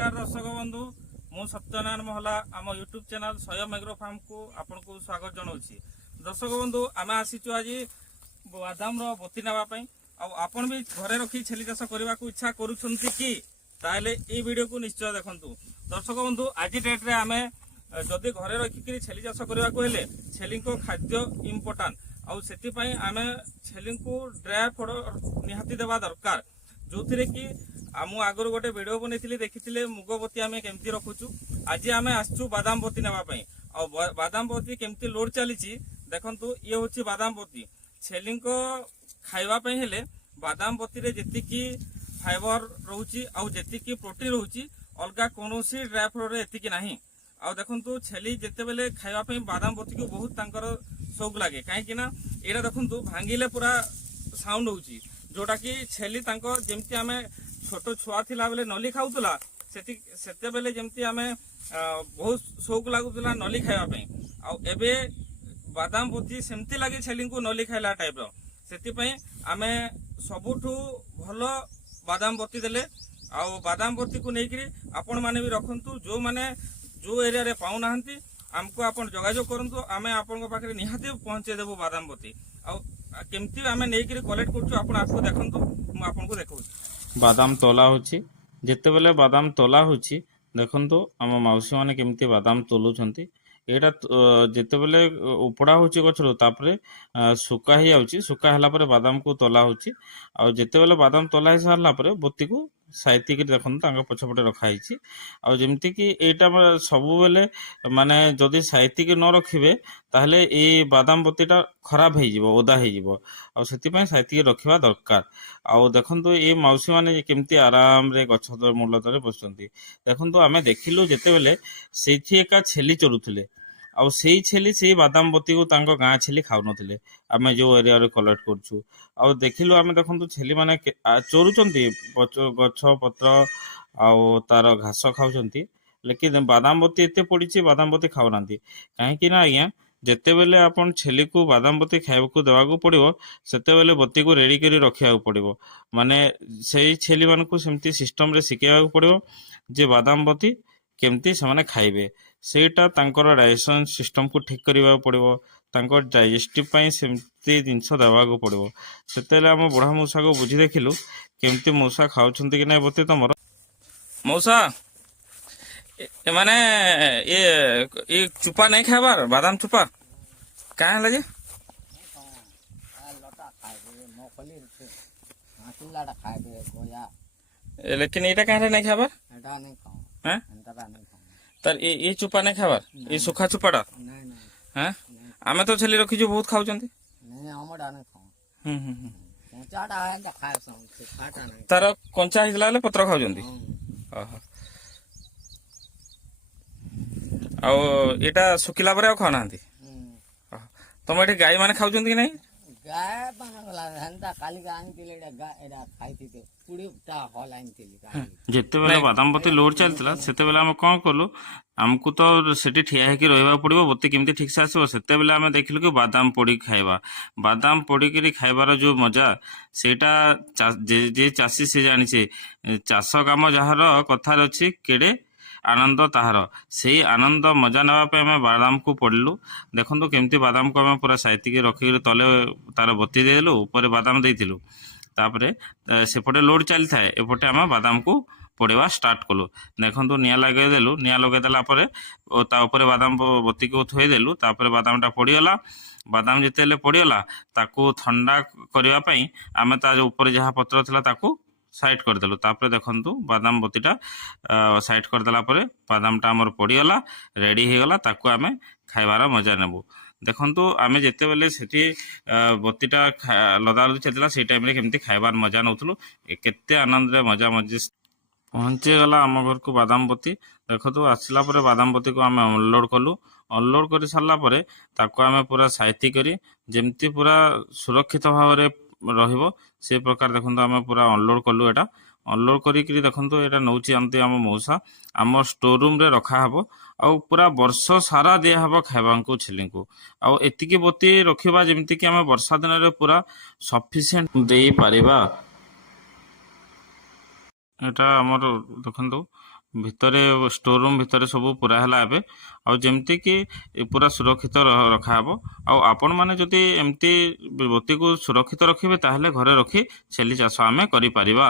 नमस्कार दर्शक बंधु मु सत्यनारायण महला आम यूट्यूब चैनल स्वयं एग्रो फार्म को आपन को स्वागत जनाऊँगी। दर्शक बंधु आम आसीचु आज बादाम बोती नापी आपन भी घरे रखी छेली चाष करने को इच्छा करुँच कि ताले ये वीडियो को निश्चय देखु। दर्शक बंधु आज डेट रे आम जदि घरे रखिक छेली चाष करने को हेले छेली को खाद्य इम्पोर्टाट आउ से आम छेली को ड्राई फड निहाती देवा दरकार जो थी कि आम आगर गोटे वीडियो बनई देखी मुगबती आम केमती रखुचु। आज आम आसचु बादाम बोती नापी बादाम बोती केमती लोड चली देखु। ये हूँ बादाम बोती छेली को खावाई हेले बादाम बोती रे जेतिकी फाइबर रोची आती प्रोटीन रोची अलग कौन ड्राई फ्रूट एतिकी नहीं। आउ देखु छेली जिते बेले खावाई बादाम बोती को बहुत शौक लगे कहीं यहाँ देखु भांगिले पूरा साउंड होची जोटा कि छेली जमती आम छोट छुआ थिला बेले नली खाऊला से बेले जमती आम बहुत शौक लगुला नली खावाई आबे बादाम बोती सेमती लगे छेली को नली खाइला टाइप से आम सबुठू भल बादाम बोती देले बादाम बोती को लेकिन आपण मैंने भी रखु जो मैंने जो एरिया रे पाऊना आमको आप जोगाजोग करूँ आम आपण पाखे निहाती पहुँचे देवु बादाम बोती केमती आम नहीं कलेक्ट कर देखो देखो बादाम तोला होची जेते बेले बादाम तोला होची देखंतु आम मौसी माने केमती बादाम तोलुछंती एटा जेते बेले उपड़ा होची गछरो तापरे सुका ही आउची सुका हला परे बादाम को तोला होची आ जेते बेले बादाम तोला ही सारला परे बोती को साइती के देखंतु तांका पछपटे रखा हिची आ जेमती कि एटा सबु बेले माने जदी साइती के न रखिबे ताहले ए बादाम बोतीटा खराब हे जिवो ओदा हे जिवो आ सेति पय साइती के रखिबा दरकार। आ देखंतु ए मौसी माने केमती आराम रे गछ मूल तले बसचंती देखंतु आमे देखिलु जेते बेले सेथि एका छेली चरुथिले आ सेई छेली सेई बादाम बोती को तांको गाँ छेली खाउ नथिले आमे जो एरिया रे कलेक्ट करछु आ देखिलु आमे देखंतु छेली माने चोरुचंती गछ पत्र आ तार घास खाउचंती लेकिन बादाम बोती एते पड़ीची बादाम बोती खाउ नांती काहे ना आज्ञा जेते बेले आपण छेली को बादाम बोती खाइबाकू देवाकू पड़िबो सेते बेले बोती को रेडी करी रखियाकू पड़िबो माने सेई छेली मानकू सेमती सिस्टम रे सिखेबाकू पड़िबो जे बादाम बोती केमती से माने खाइबे सेटा तांकर डाइजेशन सिस्टम को ठीक करबा पड़िबो तांकर डाइजेस्टिव पई सेमती जिंस देवाकू पड़िबो सेतेले हम बुढ़ा मौसा को बुझी देखिलु केमती मौसा खाउछंती कि नै बोती तमरो मौसा माने ये चुपा नहीं खाबार बादाम चुपा क्या लगे लेकिन ये कहाँ नहीं खाबार तर ये चुपा नहीं खाबार ये सुखा चुपाटा हाँ आमे तो छेली रखी बहुत खाऊ तार कंचा हिला पत्र खाऊ आटा सुखिला पर खाऊना तुम ये गाई मैंने खाऊ कि नहीं जिते बेले बादाम बोती लोड चलता सेते बेले आम कौन कलु आमको तो सेठी ठिया होकर रहा पड़ो बोती केमती ठीक से आसो सेते बेले आम देखिलु कि बादाम पोड़ी खाइबा बादाम पोड़ी खाइबार जो मजा सेटा जे चाषी से जानी चाष काम जार कथार अच्छी केड़े आनंद ताहार से आनंद मजा नापे आम बादाम को पड़लु देखो केमती बादाम को आम पूरा साइती रखिक तले तार बती देलु ऊपर बादाम देलु तापरे सेपटे लोड चली थाए एपटे आम बादाम को पड़ेवा स्टार्ट कलु देखो निआ लगेदेलु निआ लगेदेला तापर बादाम बती को थोदेलु तापर बादामटा पड़गला बादाम जिते पड़गला ताकू ठंडा करने आम ता ऊपर जहाँ पत्र था ताकू साइड करदेलु तापर देखंतु बादाम बोतीटा साइड करदेला परे बादामटा आमर पड़गला रेडी हो गला ताकू आमे खाइबार मजा नेबु देखंतु आमे जेते बेले सेठी बोतीटा लदा लदी चलतिला से टाइम रे केमती खाइबार मजा नउथलु केते आनंद रे मजा मजिस पहुंचे गला आम घर को बादाम बोती देखंतु आसला परे बादाम बोती को आमे अनलोड कलु अनलोड कर सारला परे ताकू आमे पूरा साइती करी जेमती पूरा सुरक्षित भाव रे रहिबो से प्रकार देखो आम पूरा अनलोड कलु एटा अनलोड करी देखो ये नौची आम मौसा आम स्टोर रूम रे रखा हबो आउ पूरा वर्ष सारा दिया हबो खाइबा को छेली को आउ एतिकी बोती रखिबा जेमती कि आम वर्षा दिन रे पूरा सफिशिएंट देई परिबा। এটা ଆମର ଦେଖନ୍ତୁ ଭିତରେ ଷ୍ଟୋର ରୁମ୍ ଭିତରେ ସବୁ ପୁରା ହେଲା ଏବେ ଆଉ ଯେମିତିକି ପୁରା ସୁରକ୍ଷିତ ରଖାହେବ। ଆଉ ଆପଣମାନେ ଯଦି ଏମିତି ବୋତିକୁ ସୁରକ୍ଷିତ ରଖିବେ ତାହେଲେ ଘରେ ରଖି ଛେଳି ଚାଷ ଆମେ କରିପାରିବା।